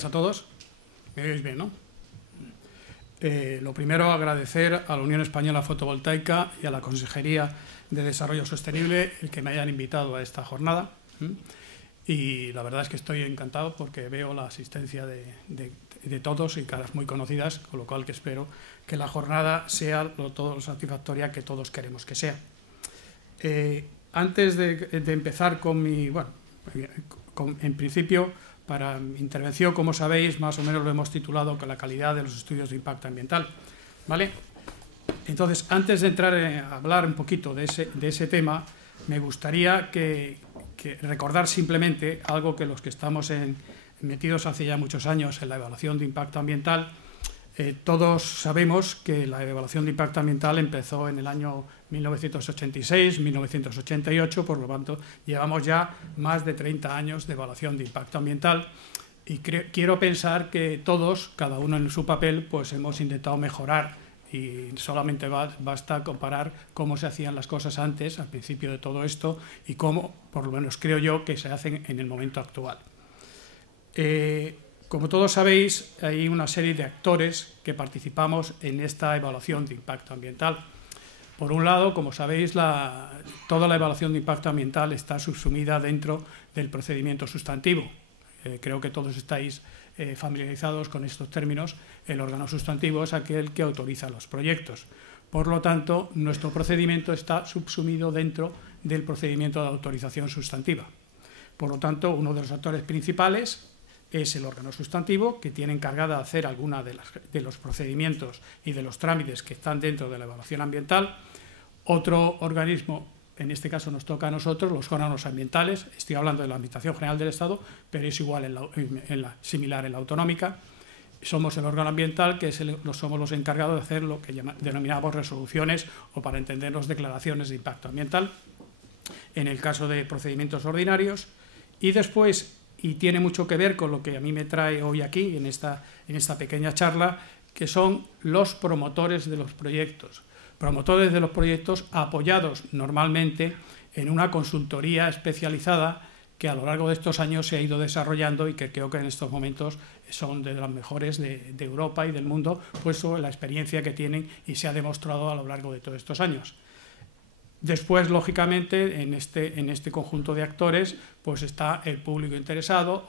días a todos. ¿Me oís bien, no? Lo primero, agradecer a la Unión Española Fotovoltaica y a la Consejería de Desarrollo Sostenible el que me hayan invitado a esta jornada. Y la verdad es que estoy encantado porque veo la asistencia de todos y caras muy conocidas, con lo cual que espero que la jornada sea todo lo satisfactoria que todos queremos que sea. Antes de empezar con mi... Bueno, en principio, para mi intervención, como sabéis, más o menos lo hemos titulado con la calidad de los estudios de impacto ambiental, ¿vale? Entonces, antes de entrar a hablar un poquito de ese tema, me gustaría recordar simplemente algo que los que estamos metidos hace ya muchos años en la evaluación de impacto ambiental, todos sabemos que la evaluación de impacto ambiental empezó en el año 1986, 1988, por lo tanto llevamos ya más de 30 años de evaluación de impacto ambiental y quiero pensar que todos, cada uno en su papel, pues hemos intentado mejorar y solamente basta comparar cómo se hacían las cosas antes, al principio de todo esto, y cómo, por lo menos creo yo, que se hacen en el momento actual. Como todos sabéis, hay una serie de actores que participamos en esta evaluación de impacto ambiental. Por un lado, como sabéis, toda la evaluación de impacto ambiental está subsumida dentro del procedimiento sustantivo. Creo que todos estáis familiarizados con estos términos. El órgano sustantivo es aquel que autoriza los proyectos. Por lo tanto, nuestro procedimiento está subsumido dentro del procedimiento de autorización sustantiva. Por lo tanto, uno de los actores principales es el órgano sustantivo, que tiene encargada de hacer alguna de los procedimientos y de los trámites que están dentro de la evaluación ambiental. Otro organismo, en este caso nos toca a nosotros, los órganos ambientales. Estoy hablando de la Administración General del Estado, pero es igual similar en la autonómica. Somos el órgano ambiental, que somos los encargados de hacer lo que denominamos resoluciones o, para entendernos, declaraciones de impacto ambiental, en el caso de procedimientos ordinarios. Y después, y tiene mucho que ver con lo que a mí me trae hoy aquí, en esta pequeña charla, que son los promotores de los proyectos. Promotores de los proyectos apoyados normalmente en una consultoría especializada que a lo largo de estos años se ha ido desarrollando y que creo que en estos momentos son de las mejores de Europa y del mundo, puesto la experiencia que tienen y se ha demostrado a lo largo de todos estos años. Después, lógicamente, en este conjunto de actores, pues está el público interesado,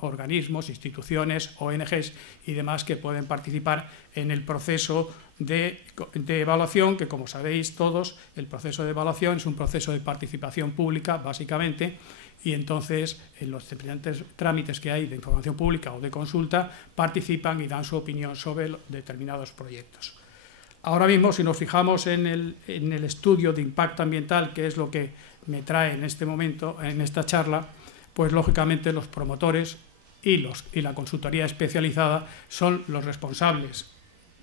organismos, instituciones, ONGs y demás que pueden participar en el proceso de evaluación, que, como sabéis todos, el proceso de evaluación es un proceso de participación pública, básicamente, y entonces en los diferentes trámites que hay de información pública o de consulta participan y dan su opinión sobre determinados proyectos. Ahora mismo, si nos fijamos en el estudio de impacto ambiental, que es lo que me trae en este momento, en esta charla, pues lógicamente los promotores y la consultoría especializada son los responsables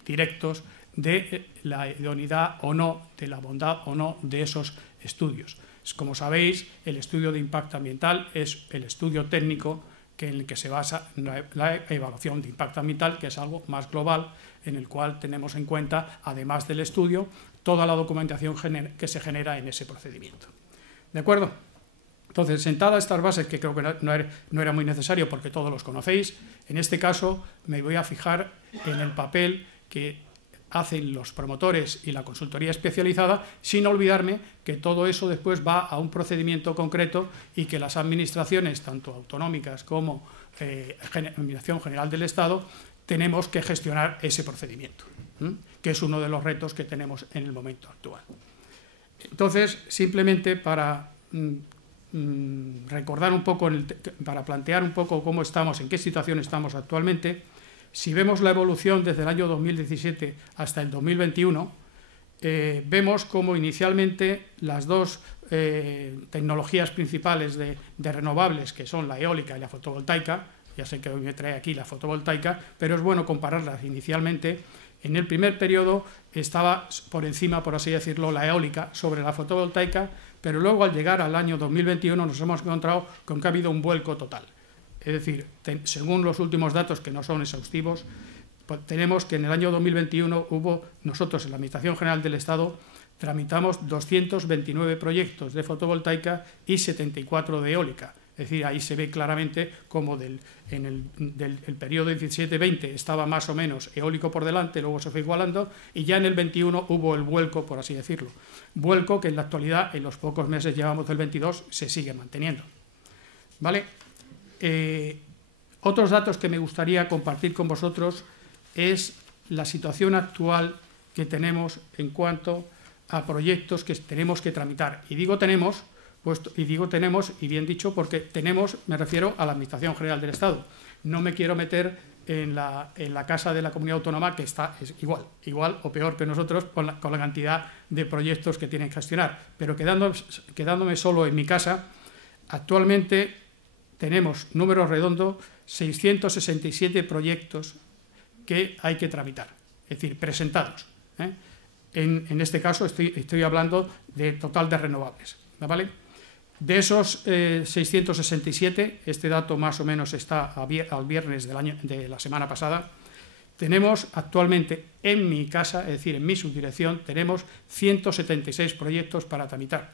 directos de la idoneidad o no, de la bondad o no de esos estudios. Como sabéis, el estudio de impacto ambiental es el estudio técnico en el que se basa la evaluación de impacto ambiental, que es algo más global, en el cual tenemos en cuenta, además del estudio, toda la documentación que se genera en ese procedimiento. ¿De acuerdo? Entonces, sentadas estas bases, que creo que no era muy necesario porque todos los conocéis, en este caso me voy a fijar en el papel que hacen los promotores y la consultoría especializada, sin olvidarme que todo eso después va a un procedimiento concreto y que las administraciones, tanto autonómicas como Administración General del Estado, tenemos que gestionar ese procedimiento, que es uno de los retos que tenemos en el momento actual. Entonces, simplemente para recordar un poco, para plantear un poco cómo estamos, en qué situación estamos actualmente, si vemos la evolución desde el año 2017 hasta el 2021, vemos cómo inicialmente las dos tecnologías principales de renovables, que son la eólica y la fotovoltaica, ya sé que hoy me trae aquí la fotovoltaica, pero es bueno compararlas. Inicialmente, en el primer periodo estaba por encima, por así decirlo, la eólica sobre la fotovoltaica, pero luego al llegar al año 2021 nos hemos encontrado con que ha habido un vuelco total. Es decir, según los últimos datos, que no son exhaustivos, pues tenemos que en el año 2021 nosotros en la Administración General del Estado tramitamos 229 proyectos de fotovoltaica y 74 de eólica. Es decir, ahí se ve claramente cómo del periodo 17-20 estaba más o menos eólico por delante, luego se fue igualando, y ya en el 21 hubo el vuelco, por así decirlo. Vuelco que en la actualidad, en los pocos meses llevamos del 22, se sigue manteniendo. ¿Vale? Otros datos que me gustaría compartir con vosotros es la situación actual que tenemos en cuanto a proyectos que tenemos que tramitar. Y digo tenemos, y bien dicho, porque tenemos, me refiero a la Administración General del Estado. No me quiero meter en la casa de la comunidad autónoma, que es igual o peor que nosotros con la cantidad de proyectos que tienen que gestionar. Pero quedándome solo en mi casa, actualmente tenemos, número redondo, 667 proyectos que hay que tramitar, es decir, presentados. En este caso estoy hablando de total de renovables, ¿vale? De esos 667, este dato más o menos está al viernes de la semana pasada, tenemos actualmente en mi casa, es decir, en mi subdirección, tenemos 176 proyectos para tramitar,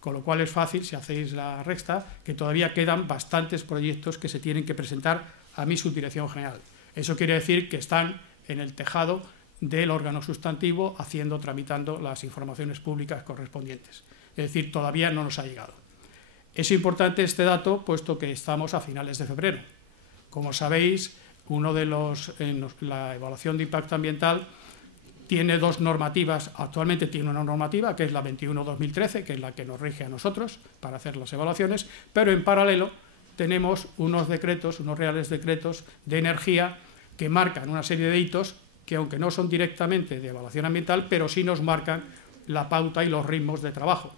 con lo cual es fácil, si hacéis la resta, que todavía quedan bastantes proyectos que se tienen que presentar a mi subdirección general. Eso quiere decir que están en el tejado del órgano sustantivo tramitando las informaciones públicas correspondientes. Es decir, todavía no nos ha llegado. Es importante este dato, puesto que estamos a finales de febrero. Como sabéis, la evaluación de impacto ambiental tiene dos normativas. Actualmente tiene una normativa, que es la 21-2013, que es la que nos rige a nosotros para hacer las evaluaciones, pero en paralelo tenemos unos reales decretos de energía que marcan una serie de hitos que, aunque no son directamente de evaluación ambiental, pero sí nos marcan la pauta y los ritmos de trabajo.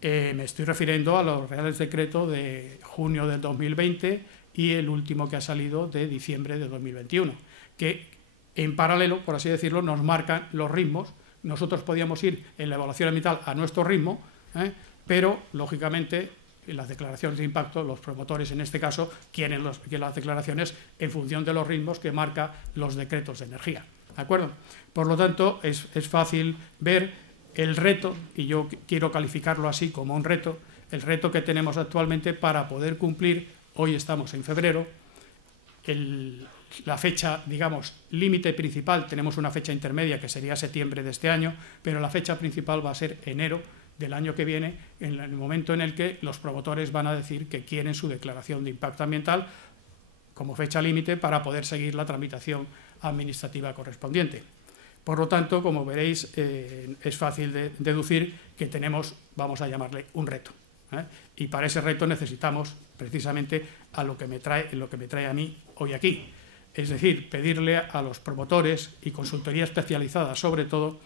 Me estoy refiriendo a los reales decretos de junio del 2020 y el último que ha salido de diciembre de 2021, que en paralelo, por así decirlo, nos marcan los ritmos. Nosotros podíamos ir en la evaluación ambiental a nuestro ritmo, pero, lógicamente, en las declaraciones de impacto, los promotores, en este caso, quieren las declaraciones en función de los ritmos que marcan los decretos de energía. ¿De acuerdo? Por lo tanto, es fácil ver el reto, y yo quiero calificarlo así como un reto, el reto que tenemos actualmente para poder cumplir, hoy estamos en febrero, la fecha, digamos, límite principal, tenemos una fecha intermedia que sería septiembre de este año, pero la fecha principal va a ser enero del año que viene, en el momento en el que los promotores van a decir que quieren su declaración de impacto ambiental como fecha límite para poder seguir la tramitación administrativa correspondiente. Por lo tanto, como veréis, es fácil de deducir que tenemos, vamos a llamarle, un reto. Y para ese reto necesitamos precisamente lo que me trae a mí hoy aquí. Es decir, pedirle a los promotores y consultoría especializada, sobre todo,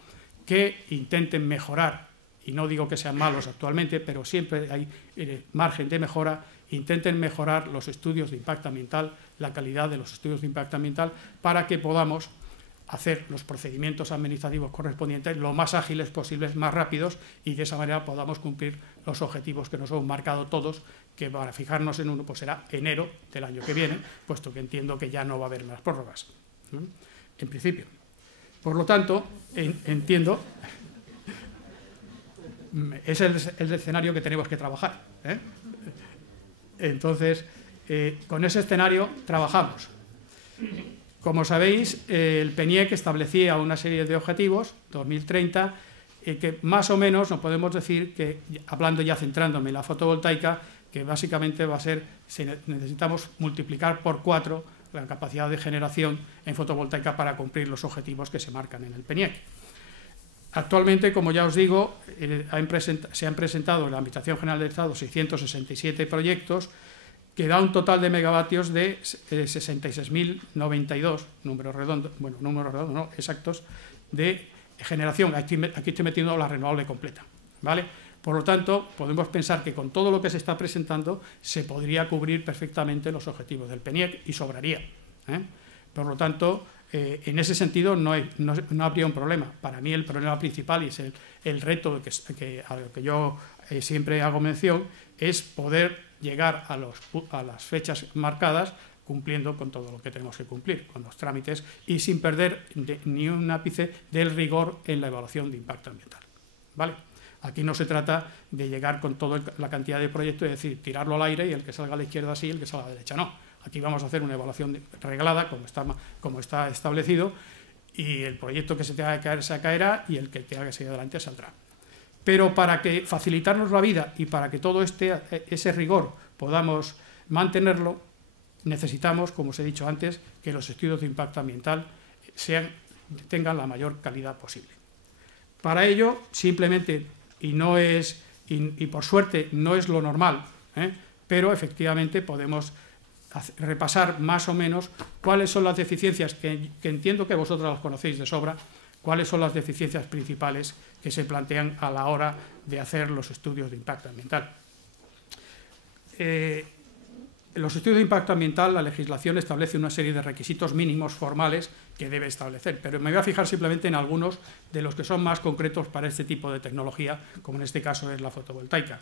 que intenten mejorar, y no digo que sean malos actualmente, pero siempre hay margen de mejora, intenten mejorar los estudios de impacto ambiental, la calidad de los estudios de impacto ambiental, para que podamos hacer los procedimientos administrativos correspondientes lo más ágiles posibles, más rápidos, y de esa manera podamos cumplir los objetivos que nos hemos marcado todos, que para fijarnos en uno pues será enero del año que viene, puesto que entiendo que ya no va a haber más prórrogas, en principio. Por lo tanto, entiendo, es el escenario que tenemos que trabajar. Entonces, con ese escenario trabajamos. Como sabéis, el PNIEC establecía una serie de objetivos, 2030, que más o menos nos podemos decir que, hablando ya centrándome en la fotovoltaica, que básicamente va a ser, necesitamos multiplicar por 4 la capacidad de generación en fotovoltaica para cumplir los objetivos que se marcan en el PNIEC. Actualmente, como ya os digo, se han presentado en la Administración General del Estado 667 proyectos, que da un total de megavatios de 66.092, números redondos, no, exactos, de generación. Aquí estoy metiendo la renovable completa, ¿vale? Por lo tanto, podemos pensar que con todo lo que se está presentando se podría cubrir perfectamente los objetivos del PNIEC y sobraría. Por lo tanto, en ese sentido no habría un problema. Para mí el problema principal, y es el reto a lo que yo siempre hago mención, es poder llegar a las fechas marcadas cumpliendo con todo lo que tenemos que cumplir, con los trámites, y sin perder ni un ápice del rigor en la evaluación de impacto ambiental. ¿Vale? Aquí no se trata de llegar con toda la cantidad de proyectos y decir, tirarlo al aire y el que salga a la izquierda sí y el que salga a la derecha no. Aquí vamos a hacer una evaluación reglada, como está establecido, y el proyecto que se tenga que caer se caerá y el que tenga que seguir adelante saldrá. Pero para que facilitarnos la vida y para que todo ese rigor podamos mantenerlo, necesitamos, como os he dicho antes, que los estudios de impacto ambiental tengan la mayor calidad posible. Para ello, simplemente, y por suerte no es lo normal, pero efectivamente podemos repasar más o menos cuáles son las deficiencias, que entiendo que vosotros las conocéis de sobra, cuáles son las deficiencias principales que se plantean a la hora de hacer los estudios de impacto ambiental. Los estudios de impacto ambiental, la legislación establece una serie de requisitos mínimos formales que debe establecer, pero me voy a fijar simplemente en algunos de los que son más concretos para este tipo de tecnología, como en este caso es la fotovoltaica.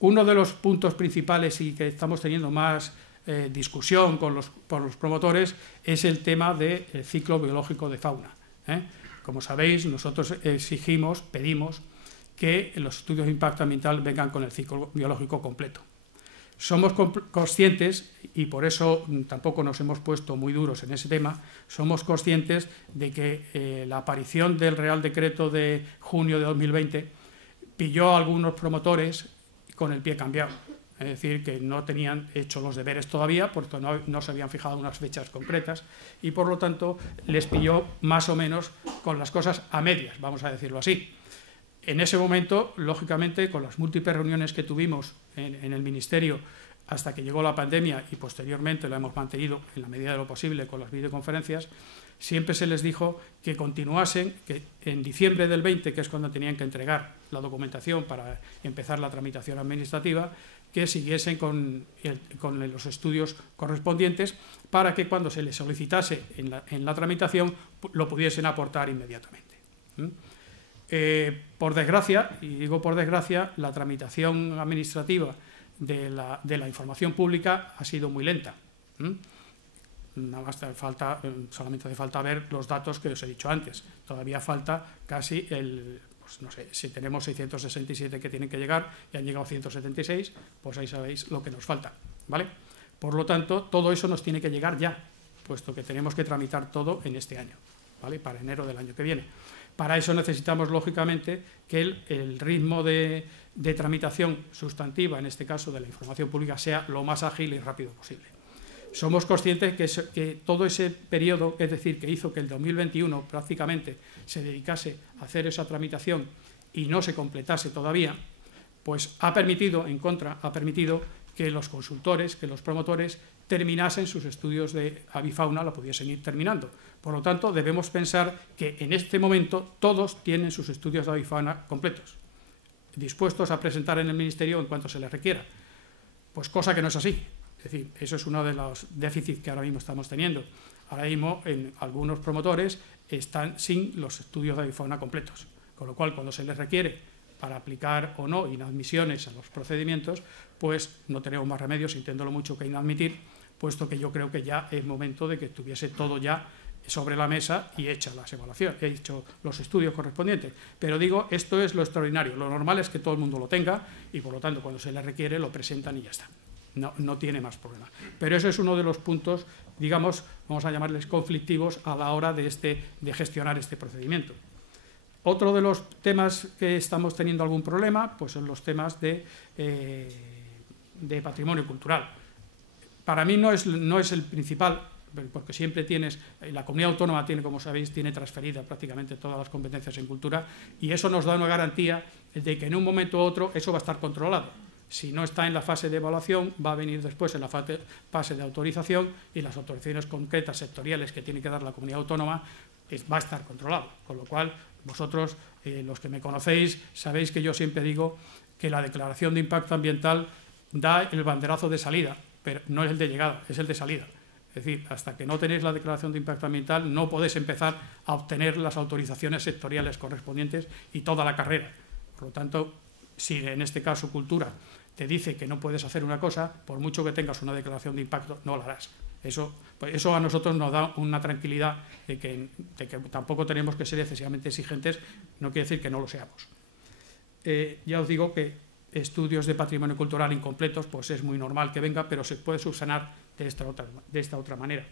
Uno de los puntos principales y que estamos teniendo más discusión por los promotores es el tema del ciclo biológico de fauna. Como sabéis, nosotros pedimos que los estudios de impacto ambiental vengan con el ciclo biológico completo. Somos conscientes, y por eso tampoco nos hemos puesto muy duros en ese tema, somos conscientes de que la aparición del Real Decreto de junio de 2020 pilló a algunos promotores con el pie cambiado. Es decir, que no tenían hecho los deberes todavía, porque no se habían fijado unas fechas concretas y por lo tanto les pilló más o menos con las cosas a medias, vamos a decirlo así. En ese momento, lógicamente, con las múltiples reuniones que tuvimos en el Ministerio hasta que llegó la pandemia y posteriormente lo hemos mantenido en la medida de lo posible con las videoconferencias, siempre se les dijo que continuasen, que en diciembre del 20, que es cuando tenían que entregar la documentación para empezar la tramitación administrativa, que siguiesen con los estudios correspondientes para que cuando se les solicitase en la tramitación lo pudiesen aportar inmediatamente. Por desgracia, y digo por desgracia, la tramitación administrativa de la información pública ha sido muy lenta. Nada más solamente hace falta ver los datos que os he dicho antes. Todavía falta casi pues no sé, si tenemos 667 que tienen que llegar y han llegado 176, pues ahí sabéis lo que nos falta, ¿vale? Por lo tanto, todo eso nos tiene que llegar ya, puesto que tenemos que tramitar todo en este año, ¿vale? Para enero del año que viene. Para eso necesitamos, lógicamente, que el ritmo de tramitación sustantiva, en este caso de la información pública, sea lo más ágil y rápido posible. Somos conscientes que todo ese periodo, es decir, que hizo que el 2021 prácticamente se dedicase a hacer esa tramitación y no se completase todavía, pues ha permitido que los consultores, que los promotores terminasen sus estudios de avifauna, lo pudiesen ir terminando. Por lo tanto, debemos pensar que en este momento todos tienen sus estudios de avifauna completos, dispuestos a presentar en el Ministerio en cuanto se les requiera. Pues cosa que no es así. Es decir, eso es uno de los déficits que ahora mismo estamos teniendo. Ahora mismo, en algunos promotores están sin los estudios de avifauna completos, con lo cual, cuando se les requiere para aplicar o no inadmisiones a los procedimientos, pues no tenemos más remedio, sintiéndolo mucho, que inadmitir, puesto que yo creo que ya es momento de que estuviese todo ya sobre la mesa y hecha las evaluaciones, hecho los estudios correspondientes. Pero digo, esto es lo extraordinario. Lo normal es que todo el mundo lo tenga y, por lo tanto, cuando se les requiere, lo presentan y ya está. No tiene más problema. Pero eso es uno de los puntos, digamos, vamos a llamarles conflictivos a la hora de gestionar este procedimiento. Otro de los temas que estamos teniendo algún problema, pues son los temas de patrimonio cultural. Para mí no es el principal, porque siempre la comunidad autónoma tiene, como sabéis, tiene transferida prácticamente todas las competencias en cultura, y eso nos da una garantía de que en un momento u otro eso va a estar controlado. Si no está en la fase de evaluación, va a venir después en la fase de autorización, y las autorizaciones concretas sectoriales que tiene que dar la comunidad autónoma va a estar controlado. Con lo cual, vosotros, los que me conocéis, sabéis que yo siempre digo que la declaración de impacto ambiental da el banderazo de salida, pero no es el de llegada, es el de salida. Es decir, hasta que no tenéis la declaración de impacto ambiental no podéis empezar a obtener las autorizaciones sectoriales correspondientes y toda la carrera. Por lo tanto, si en este caso Cultura te dice que no puedes hacer una cosa, por mucho que tengas una declaración de impacto, no la harás. Eso a nosotros nos da una tranquilidad de que tampoco tenemos que ser excesivamente exigentes, no quiere decir que no lo seamos. ya os digo que estudios de patrimonio cultural incompletos, pues es muy normal que venga, pero se puede subsanar de esta otra manera.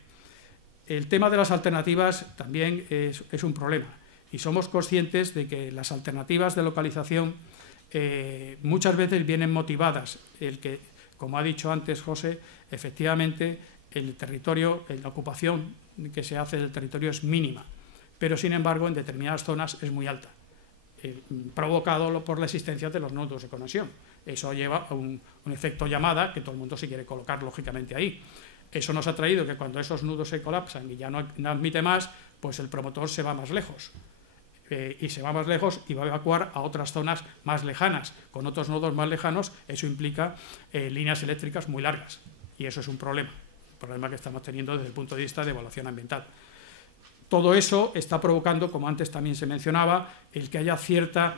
El tema de las alternativas también es un problema, y somos conscientes de que las alternativas de localización muchas veces vienen motivadas, como ha dicho antes José, efectivamente el territorio, la ocupación que se hace del territorio es mínima, pero sin embargo en determinadas zonas es muy alta, provocado por la existencia de los nodos de conexión. Eso lleva a un efecto llamada que todo el mundo se quiere colocar lógicamente ahí. Eso nos ha traído que cuando esos nudos se colapsan y ya no admite más, pues el promotor se va más lejos. Y se va más lejos y va a evacuar a otras zonas más lejanas, con otros nodos más lejanos. Eso implica líneas eléctricas muy largas, y eso es un problema que estamos teniendo desde el punto de vista de evaluación ambiental. Todo eso está provocando, como antes también se mencionaba, el que haya cierto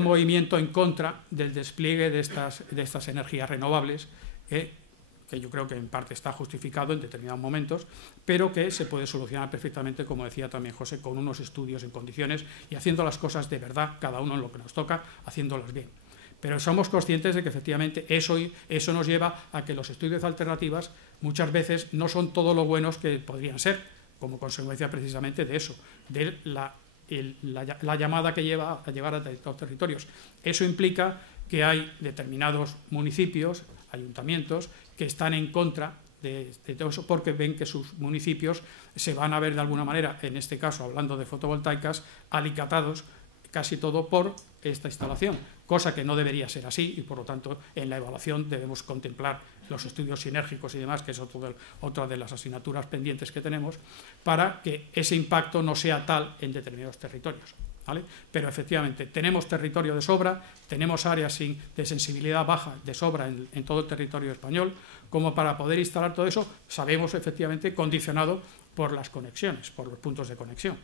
movimiento en contra del despliegue de estas energías renovables, que yo creo que en parte está justificado en determinados momentos, pero que se puede solucionar perfectamente, como decía también José, con unos estudios en condiciones y haciendo las cosas de verdad, cada uno en lo que nos toca, haciéndolas bien. Pero somos conscientes de que efectivamente eso nos lleva a que los estudios alternativas muchas veces no son todo lo buenos que podrían ser, como consecuencia precisamente de eso, de la llamada que lleva a llegar a determinados territorios. Eso implica que hay determinados municipios, ayuntamientos, que están en contra de todo eso, porque ven que sus municipios se van a ver de alguna manera, en este caso hablando de fotovoltaicas, alicatados casi todo por esta instalación, cosa que no debería ser así, y por lo tanto en la evaluación debemos contemplar los estudios sinérgicos y demás, que es otra de las asignaturas pendientes que tenemos, para que ese impacto no sea tal en determinados territorios, ¿vale? Pero efectivamente tenemos territorio de sobra, tenemos áreas de sensibilidad baja de sobra en todo el territorio español, como para poder instalar todo eso, sabemos efectivamente condicionado por las conexiones, por los puntos de conexión.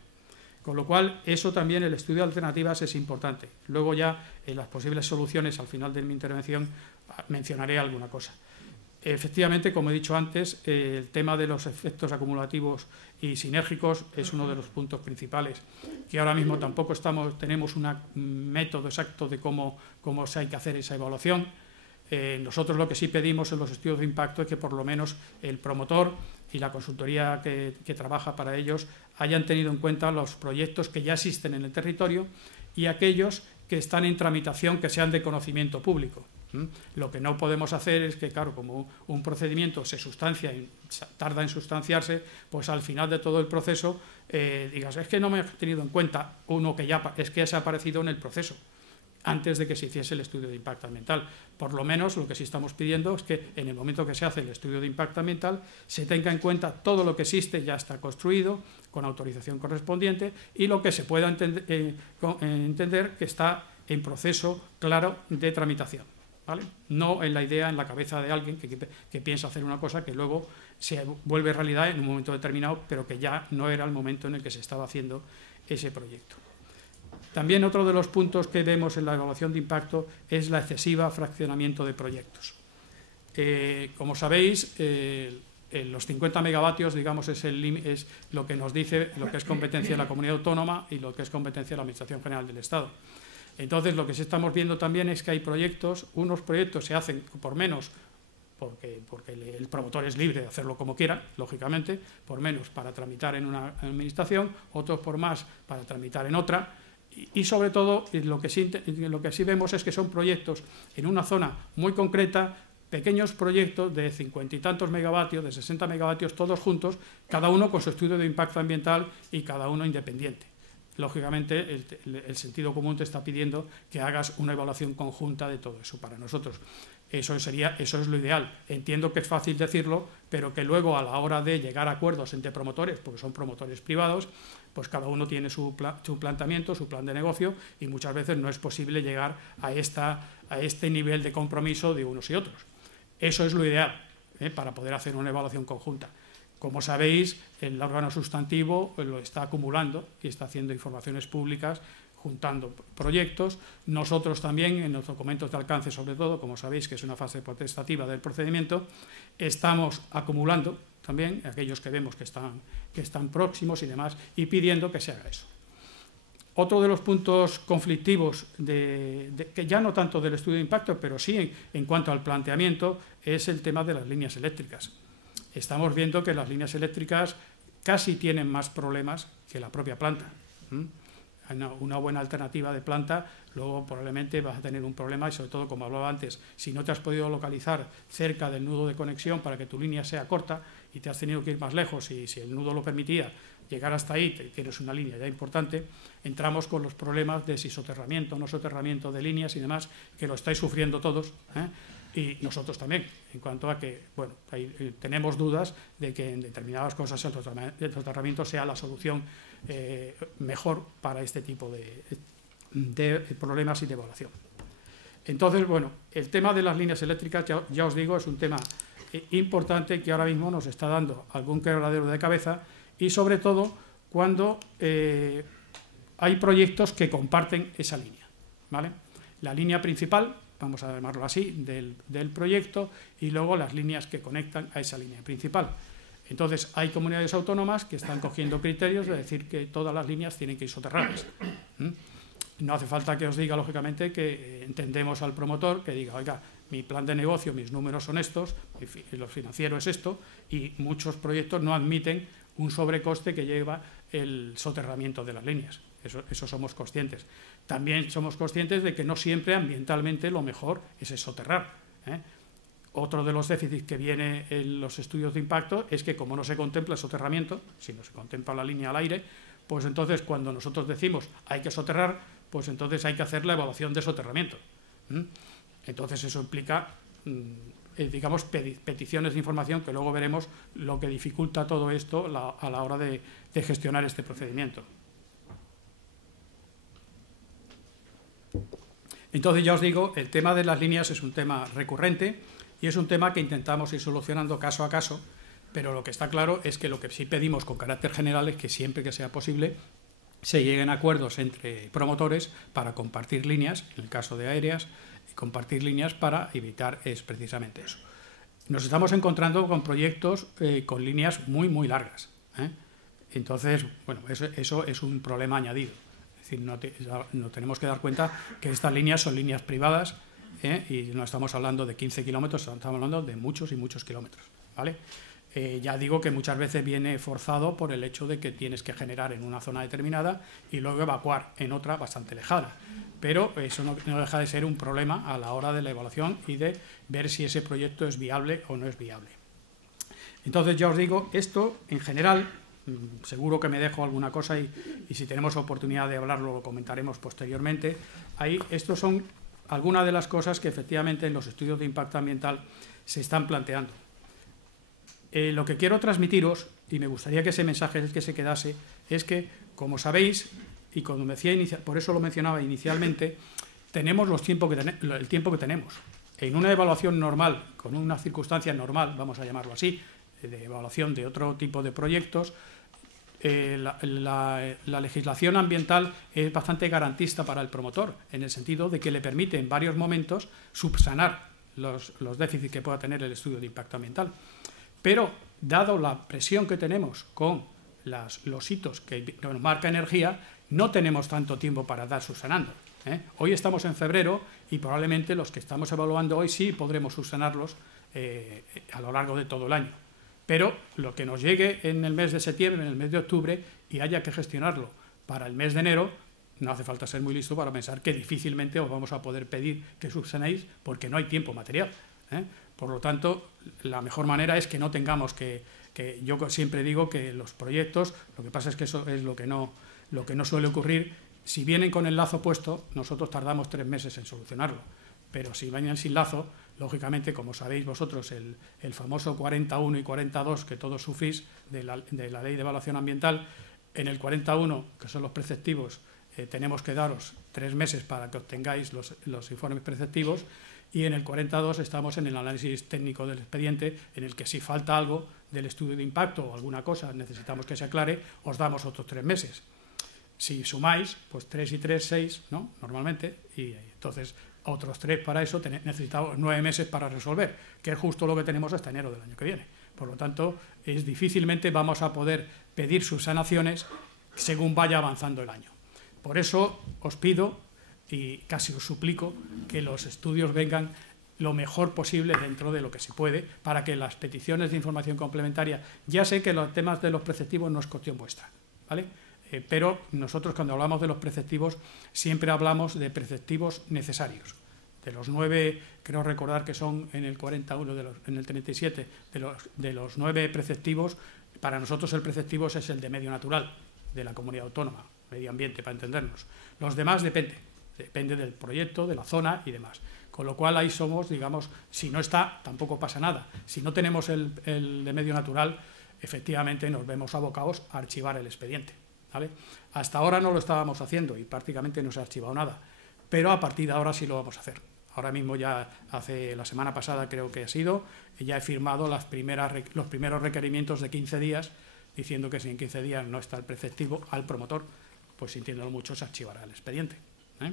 Con lo cual, eso también, el estudio de alternativas es importante. Luego ya, en las posibles soluciones, al final de mi intervención, mencionaré alguna cosa. Efectivamente, como he dicho antes, el tema de los efectos acumulativos y sinérgicos es uno de los puntos principales, que ahora mismo tampoco tenemos un método exacto de cómo se hay que hacer esa evaluación. Nosotros lo que sí pedimos en los estudios de impacto es que por lo menos el promotor y la consultoría que trabaja para ellos hayan tenido en cuenta los proyectos que ya existen en el territorio y aquellos que están en tramitación que sean de conocimiento público. Lo que no podemos hacer es que, claro, como un procedimiento se sustancia y tarda en sustanciarse, pues al final de todo el proceso digas, es que no me he tenido en cuenta uno que ya se ha aparecido en el proceso, antes de que se hiciese el estudio de impacto ambiental. Por lo menos lo que sí estamos pidiendo es que en el momento que se hace el estudio de impacto ambiental se tenga en cuenta todo lo que existe, ya está construido, con autorización correspondiente, y lo que se pueda entender que está en proceso claro de tramitación, ¿vale? No en la idea en la cabeza de alguien que piensa hacer una cosa que luego se vuelve realidad en un momento determinado, pero que ya no era el momento en el que se estaba haciendo ese proyecto. También otro de los puntos que vemos en la evaluación de impacto es la excesiva fraccionamiento de proyectos. Como sabéis, los 50 megavatios, digamos, es lo que nos dice lo que es competencia de la comunidad autónoma y lo que es competencia de la Administración General del Estado. Entonces, lo que sí estamos viendo también es que hay unos proyectos se hacen por menos, porque el promotor es libre de hacerlo como quiera, lógicamente, por menos para tramitar en una administración, otros por más para tramitar en otra. Y sobre todo, lo que sí vemos es que son proyectos en una zona muy concreta, pequeños proyectos de 50 y tantos megavatios, de 60 megavatios, todos juntos, cada uno con su estudio de impacto ambiental y cada uno independiente. Lógicamente, el sentido común te está pidiendo que hagas una evaluación conjunta de todo eso. Para nosotros eso es lo ideal. Entiendo que es fácil decirlo, pero que luego a la hora de llegar a acuerdos entre promotores, porque son promotores privados, pues cada uno tiene su planteamiento, su plan de negocio, y muchas veces no es posible llegar a este nivel de compromiso de unos y otros. Eso es lo ideal, para poder hacer una evaluación conjunta. Como sabéis, el órgano sustantivo lo está acumulando y está haciendo informaciones públicas, juntando proyectos. Nosotros también, en los documentos de alcance, sobre todo, como sabéis que es una fase potestativa del procedimiento, estamos acumulando también aquellos que vemos que están próximos y demás, y pidiendo que se haga eso. Otro de los puntos conflictivos, que ya no tanto del estudio de impacto, pero sí en cuanto al planteamiento, es el tema de las líneas eléctricas. Estamos viendo que las líneas eléctricas casi tienen más problemas que la propia planta. Una buena alternativa de planta, luego probablemente vas a tener un problema, y sobre todo, como hablaba antes, si no te has podido localizar cerca del nudo de conexión para que tu línea sea corta y te has tenido que ir más lejos, y si el nudo lo permitía llegar hasta ahí, tienes una línea ya importante, entramos con los problemas de si soterramiento o no soterramiento de líneas y demás, que lo estáis sufriendo todos, y nosotros también, en cuanto a que, bueno, tenemos dudas de que en determinadas cosas el soterramiento sea la solución mejor para este tipo de problemas y de evaluación. Entonces, bueno, el tema de las líneas eléctricas, ya os digo, es un tema importante que ahora mismo nos está dando algún quebradero de cabeza, y sobre todo cuando hay proyectos que comparten esa línea, ¿vale? La línea principal, vamos a llamarlo así, del proyecto, y luego las líneas que conectan a esa línea principal. Entonces, hay comunidades autónomas que están cogiendo criterios de decir que todas las líneas tienen que ir soterradas. No hace falta que os diga, lógicamente, que entendemos al promotor que diga, oiga, mi plan de negocio, mis números son estos, lo financiero es esto, y muchos proyectos no admiten un sobrecoste que lleva el soterramiento de las líneas. Eso somos conscientes. También somos conscientes de que no siempre ambientalmente lo mejor es soterrar. Otro de los déficits que viene en los estudios de impacto es que, como no se contempla el soterramiento, si no se contempla la línea al aire, pues entonces cuando nosotros decimos hay que soterrar, pues entonces hay que hacer la evaluación de soterramiento. Entonces eso implica, digamos, peticiones de información, que luego veremos lo que dificulta todo esto a la hora de gestionar este procedimiento. Entonces, ya os digo, el tema de las líneas es un tema recurrente y es un tema que intentamos ir solucionando caso a caso, pero lo que está claro es que lo que sí pedimos con carácter general es que siempre que sea posible se lleguen a acuerdos entre promotores para compartir líneas, en el caso de aéreas, y compartir líneas para evitar precisamente eso. Nos estamos encontrando con proyectos con líneas muy, muy largas. Entonces, bueno, eso es un problema añadido. Es decir, no tenemos que dar cuenta que estas líneas son líneas privadas, y no estamos hablando de 15 kilómetros, estamos hablando de muchos y muchos kilómetros, ¿vale? Ya digo que muchas veces viene forzado por el hecho de que tienes que generar en una zona determinada y luego evacuar en otra bastante lejana. Pero eso no deja de ser un problema a la hora de la evaluación y de ver si ese proyecto es viable o no es viable. Entonces, ya os digo, esto en general, seguro que me dejo alguna cosa y si tenemos oportunidad de hablarlo lo comentaremos posteriormente. Estos son algunas de las cosas que efectivamente en los estudios de impacto ambiental se están planteando. Lo que quiero transmitiros, y me gustaría que ese mensaje es el que se quedase, es que, como sabéis, y como decía por eso lo mencionaba inicialmente, tenemos el tiempo que tenemos. En una evaluación normal, con una circunstancia normal, vamos a llamarlo así, de evaluación de otro tipo de proyectos, la legislación ambiental es bastante garantista para el promotor, en el sentido de que le permite en varios momentos subsanar los déficits que pueda tener el estudio de impacto ambiental. Pero, dado la presión que tenemos con los hitos que nos marca energía, no tenemos tanto tiempo para dar subsanando. Hoy estamos en febrero y probablemente los que estamos evaluando hoy sí podremos subsanarlos a lo largo de todo el año. Pero lo que nos llegue en el mes de septiembre, en el mes de octubre, y haya que gestionarlo para el mes de enero, no hace falta ser muy listo para pensar que difícilmente os vamos a poder pedir que subsanéis porque no hay tiempo material. Por lo tanto, la mejor manera es que no tengamos que yo siempre digo que los proyectos, lo que pasa es que eso es lo que no suele ocurrir. Si vienen con el lazo puesto, nosotros tardamos 3 meses en solucionarlo, pero si vienen sin lazo, lógicamente, como sabéis vosotros, el famoso 41 y 42 que todos sufrís de la Ley de Evaluación Ambiental, en el 41, que son los preceptivos, tenemos que daros 3 meses para que obtengáis los informes preceptivos, y en el 42 estamos en el análisis técnico del expediente, en el que si falta algo del estudio de impacto o alguna cosa necesitamos que se aclare, os damos otros 3 meses. Si sumáis, pues 3 y 3, 6, ¿no? Normalmente, y entonces otros 3 para eso necesitamos 9 meses para resolver, que es justo lo que tenemos hasta enero del año que viene. Por lo tanto, difícilmente vamos a poder pedir subsanaciones según vaya avanzando el año. Por eso os pido y casi os suplico que los estudios vengan lo mejor posible dentro de lo que se puede, para que las peticiones de información complementaria, ya sé que los temas de los preceptivos no es cuestión vuestra, ¿vale? Pero nosotros cuando hablamos de los preceptivos siempre hablamos de preceptivos necesarios. De los 9, creo recordar que son en el 41, en el 37, de los 9 preceptivos, para nosotros el preceptivo es el de medio natural, de la comunidad autónoma, medio ambiente, para entendernos. Los demás depende del proyecto, de la zona y demás. Con lo cual ahí somos, digamos, si no está, tampoco pasa nada. Si no tenemos el de medio natural, efectivamente nos vemos abocados a archivar el expediente, ¿vale? Hasta ahora no lo estábamos haciendo y prácticamente no se ha archivado nada, pero a partir de ahora sí lo vamos a hacer. Ahora mismo ya la semana pasada creo que ha sido, ya he firmado los primeros requerimientos de 15 días, diciendo que si en 15 días no está el preceptivo al promotor, pues sintiéndolo mucho se archivará el expediente, ¿eh?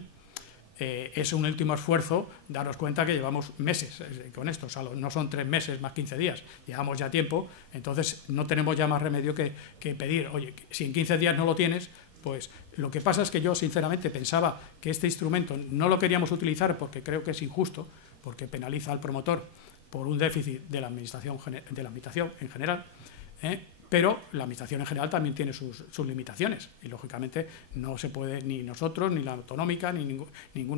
Es un último esfuerzo, daros cuenta que llevamos meses con esto, o sea, no son 3 meses más 15 días, llevamos ya tiempo, entonces no tenemos ya más remedio que pedir, oye, si en 15 días no lo tienes, pues lo que pasa es que yo sinceramente pensaba que este instrumento no lo queríamos utilizar porque creo que es injusto, porque penaliza al promotor por un déficit de la administración en general, pero la administración en general también tiene sus limitaciones y lógicamente no se puede, ni nosotros, ni la autonómica, ni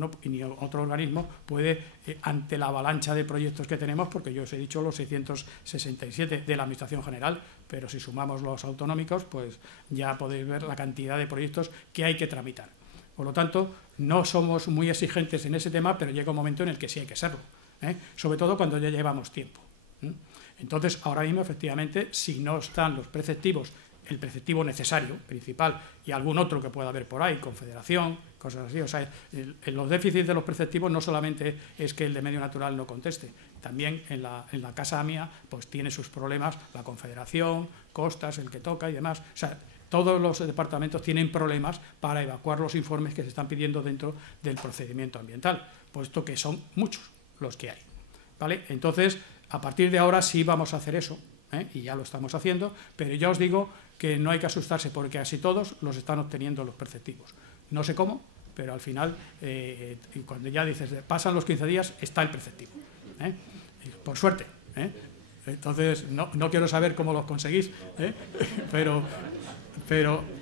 otro organismo puede, ante la avalancha de proyectos que tenemos, porque yo os he dicho los 667 de la administración general, pero si sumamos los autonómicos, pues ya podéis ver la cantidad de proyectos que hay que tramitar. Por lo tanto, no somos muy exigentes en ese tema, pero llega un momento en el que sí hay que serlo, sobre todo cuando ya llevamos tiempo. Entonces, ahora mismo, efectivamente, si no están los preceptivos, el preceptivo necesario, principal, y algún otro que pueda haber por ahí, confederación, cosas así, o sea, los déficits de los preceptivos no solamente es que el de medio natural no conteste, también en la casa mía, pues tiene sus problemas la confederación, costas, el que toca y demás, o sea, todos los departamentos tienen problemas para evacuar los informes que se están pidiendo dentro del procedimiento ambiental, puesto que son muchos los que hay, ¿vale? Entonces, a partir de ahora sí vamos a hacer eso, y ya lo estamos haciendo, pero ya os digo que no hay que asustarse porque casi todos los están obteniendo los preceptivos. No sé cómo, pero al final, cuando ya dices, pasan los 15 días, está el preceptivo, por suerte. Entonces, no quiero saber cómo los conseguís, pero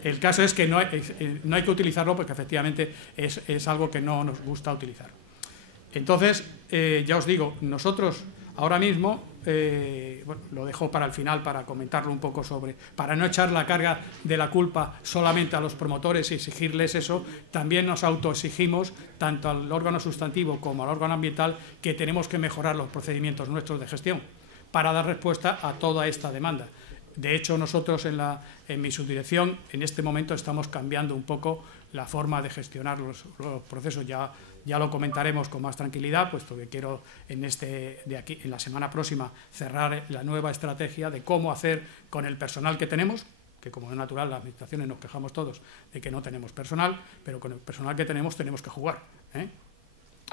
el caso es que no hay que utilizarlo porque efectivamente es algo que no nos gusta utilizar. Entonces, ya os digo, nosotros ahora mismo, bueno, lo dejo para el final para comentarlo un poco para no echar la carga de la culpa solamente a los promotores y exigirles eso, también nos autoexigimos, tanto al órgano sustantivo como al órgano ambiental, que tenemos que mejorar los procedimientos nuestros de gestión para dar respuesta a toda esta demanda. De hecho, nosotros en mi subdirección, en este momento estamos cambiando un poco la forma de gestionar los procesos. Ya lo comentaremos con más tranquilidad, puesto que quiero en la semana próxima cerrar la nueva estrategia de cómo hacer con el personal que tenemos, que como es natural, las administraciones nos quejamos todos de que no tenemos personal, pero con el personal que tenemos que jugar,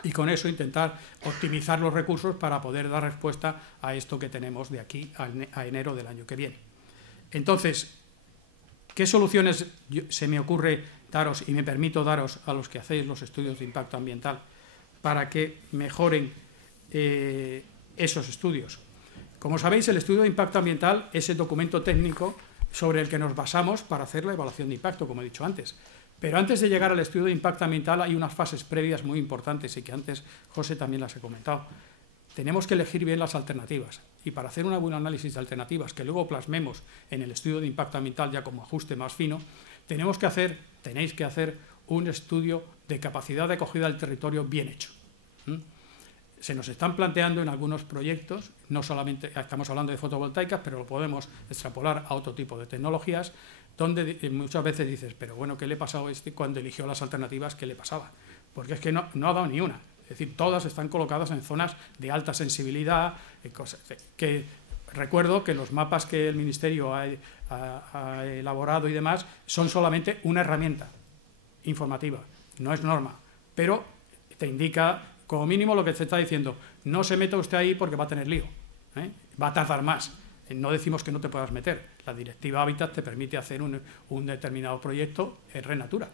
y con eso intentar optimizar los recursos para poder dar respuesta a esto que tenemos de aquí a enero del año que viene. Entonces, ¿qué soluciones se me ocurre daros y me permito daros a los que hacéis los estudios de impacto ambiental para que mejoren esos estudios? Como sabéis, el estudio de impacto ambiental es el documento técnico sobre el que nos basamos para hacer la evaluación de impacto, como he dicho antes. Pero antes de llegar al estudio de impacto ambiental hay unas fases previas muy importantes y que antes José también las he comentado. Tenemos que elegir bien las alternativas y para hacer un buen análisis de alternativas que luego plasmemos en el estudio de impacto ambiental ya como ajuste más fino, tenéis que hacer un estudio de capacidad de acogida del territorio bien hecho. Se nos están planteando en algunos proyectos, no solamente estamos hablando de fotovoltaicas, pero lo podemos extrapolar a otro tipo de tecnologías, donde muchas veces dices, pero bueno, ¿qué le pasó a este cuando eligió las alternativas? ¿Qué le pasaba? Porque es que no ha dado ni una. Es decir, todas están colocadas en zonas de alta sensibilidad, cosas que recuerdo que los mapas que el Ministerio ha elaborado y demás son solamente una herramienta informativa, no es norma, pero te indica como mínimo lo que te está diciendo, no se meta usted ahí porque va a tener lío, va a tardar más. No decimos que no te puedas meter, la Directiva Hábitat te permite hacer un determinado proyecto en Red Natura,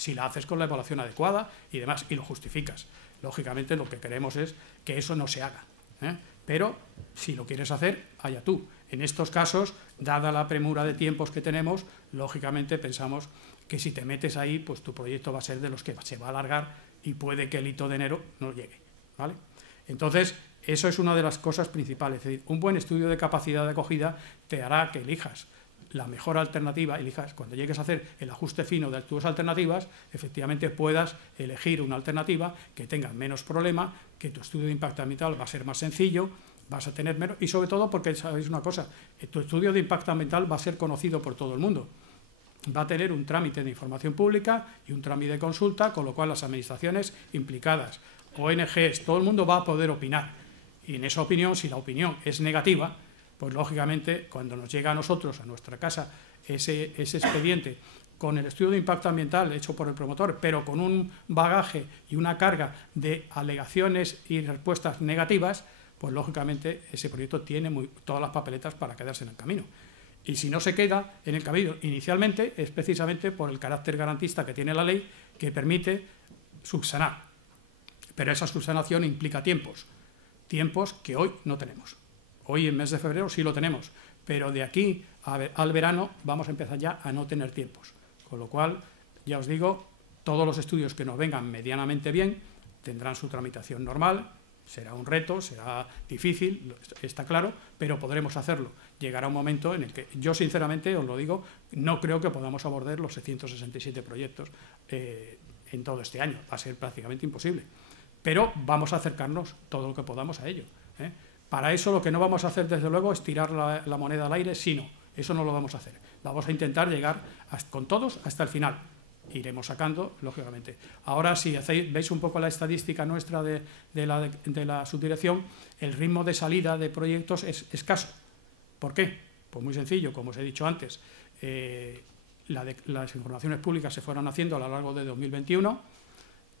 si la haces con la evaluación adecuada y demás, y lo justificas. Lógicamente lo que queremos es que eso no se haga, ¿eh? Pero si lo quieres hacer, allá tú. En estos casos, dada la premura de tiempos que tenemos, lógicamente pensamos que si te metes ahí, pues tu proyecto va a ser de los que se va a alargar y puede que el hito de enero no llegue, ¿vale? Entonces, eso es una de las cosas principales. Es decir, un buen estudio de capacidad de acogida te hará que elijas la mejor alternativa, cuando llegues a hacer el ajuste fino de tus alternativas, efectivamente puedas elegir una alternativa que tenga menos problema, que tu estudio de impacto ambiental va a ser más sencillo, vas a tener menos, y sobre todo porque sabéis una cosa, tu estudio de impacto ambiental va a ser conocido por todo el mundo. Va a tener un trámite de información pública y un trámite de consulta, con lo cual las administraciones implicadas, ONGs, todo el mundo va a poder opinar. Y en esa opinión, si la opinión es negativa, pues lógicamente cuando nos llega a nosotros, a nuestra casa, ese expediente con el estudio de impacto ambiental hecho por el promotor, pero con un bagaje y una carga de alegaciones y respuestas negativas, pues lógicamente ese proyecto tiene todas las papeletas para quedarse en el camino. Y si no se queda en el camino inicialmente, es precisamente por el carácter garantista que tiene la ley, que permite subsanar. Pero esa subsanación implica tiempos que hoy no tenemos. Hoy, en mes de febrero, sí lo tenemos, pero de aquí al verano vamos a empezar ya a no tener tiempos. Con lo cual, ya os digo, todos los estudios que nos vengan medianamente bien tendrán su tramitación normal. Será un reto, será difícil, está claro, pero podremos hacerlo. Llegará un momento en el que yo, sinceramente, os lo digo, no creo que podamos abordar los 167 proyectos en todo este año. Va a ser prácticamente imposible. Pero vamos a acercarnos todo lo que podamos a ello, ¿eh? Para eso lo que no vamos a hacer, desde luego, es tirar la moneda al aire, sino, eso no lo vamos a hacer. Vamos a intentar llegar con todos hasta el final. Iremos sacando, lógicamente. Ahora, si veis un poco la estadística nuestra de la subdirección, el ritmo de salida de proyectos es escaso. ¿Por qué? Pues muy sencillo, como os he dicho antes. Las informaciones públicas se fueron haciendo a lo largo de 2021.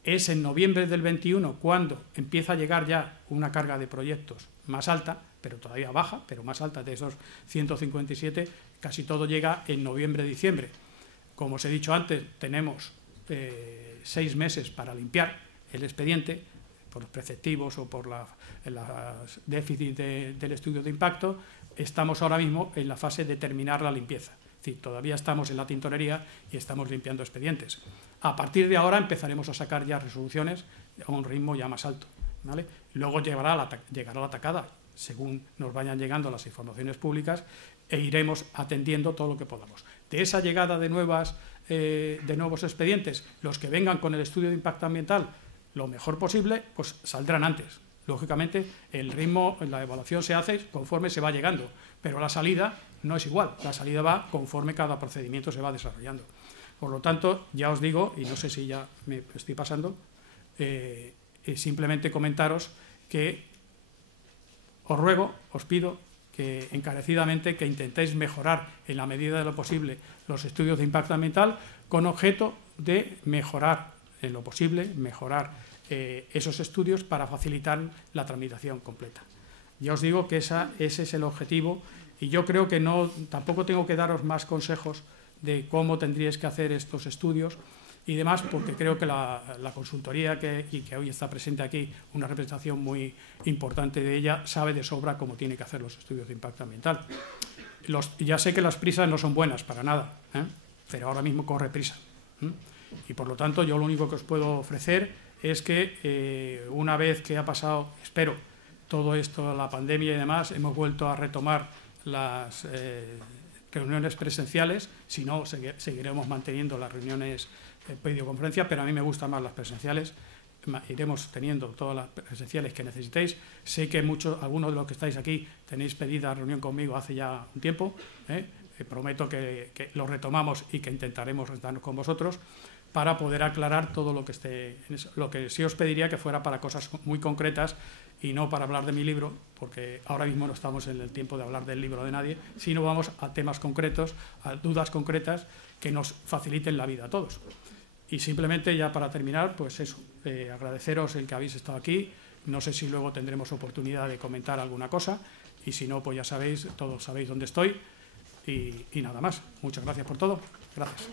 Es en noviembre del 21 cuando empieza a llegar ya una carga de proyectos más alta, pero todavía baja, pero más alta. De esos 157, casi todo llega en noviembre-diciembre. Como os he dicho antes, tenemos 6 meses para limpiar el expediente por los preceptivos o por los déficits del estudio de impacto. Estamos ahora mismo en la fase de terminar la limpieza. Es decir, todavía estamos en la tintorería y estamos limpiando expedientes. A partir de ahora empezaremos a sacar ya resoluciones a un ritmo ya más alto, ¿vale? Luego llegará la tacada, según nos vayan llegando las informaciones públicas, e iremos atendiendo todo lo que podamos. De esa llegada de nuevos expedientes, los que vengan con el estudio de impacto ambiental lo mejor posible, pues saldrán antes. Lógicamente, el ritmo, la evaluación se hace conforme se va llegando, pero la salida no es igual. La salida va conforme cada procedimiento se va desarrollando. Por lo tanto, ya os digo, y no sé si ya me estoy pasando, simplemente comentaros que os ruego, os pido que encarecidamente que intentéis mejorar en la medida de lo posible los estudios de impacto ambiental con objeto de mejorar en lo posible, esos estudios para facilitar la tramitación completa. Ya os digo que ese es el objetivo y yo creo que tampoco tengo que daros más consejos de cómo tendríais que hacer estos estudios y demás, porque creo que la consultoría que hoy está presente aquí, una representación muy importante de ella, sabe de sobra cómo tiene que hacer los estudios de impacto ambiental. Ya sé que las prisas no son buenas para nada, pero ahora mismo corre prisa. Y por lo tanto yo lo único que os puedo ofrecer es que una vez que ha pasado, espero, todo esto, la pandemia y demás, hemos vuelto a retomar las reuniones presenciales. Si no, seguiremos manteniendo las reuniones videoconferencia, pero a mí me gustan más las presenciales. Iremos teniendo todas las presenciales que necesitéis. Sé que algunos de los que estáis aquí tenéis pedida reunión conmigo hace ya un tiempo. Prometo que lo retomamos y que intentaremos estarnos con vosotros para poder aclarar todo lo que esté. Lo que sí os pediría que fuera para cosas muy concretas y no para hablar de mi libro, porque ahora mismo no estamos en el tiempo de hablar del libro de nadie, sino vamos a temas concretos, a dudas concretas que nos faciliten la vida a todos. Y simplemente, ya para terminar, pues eso, agradeceros el que habéis estado aquí. No sé si luego tendremos oportunidad de comentar alguna cosa, y si no, pues ya sabéis, todos sabéis dónde estoy, y nada más. Muchas gracias por todo. Gracias.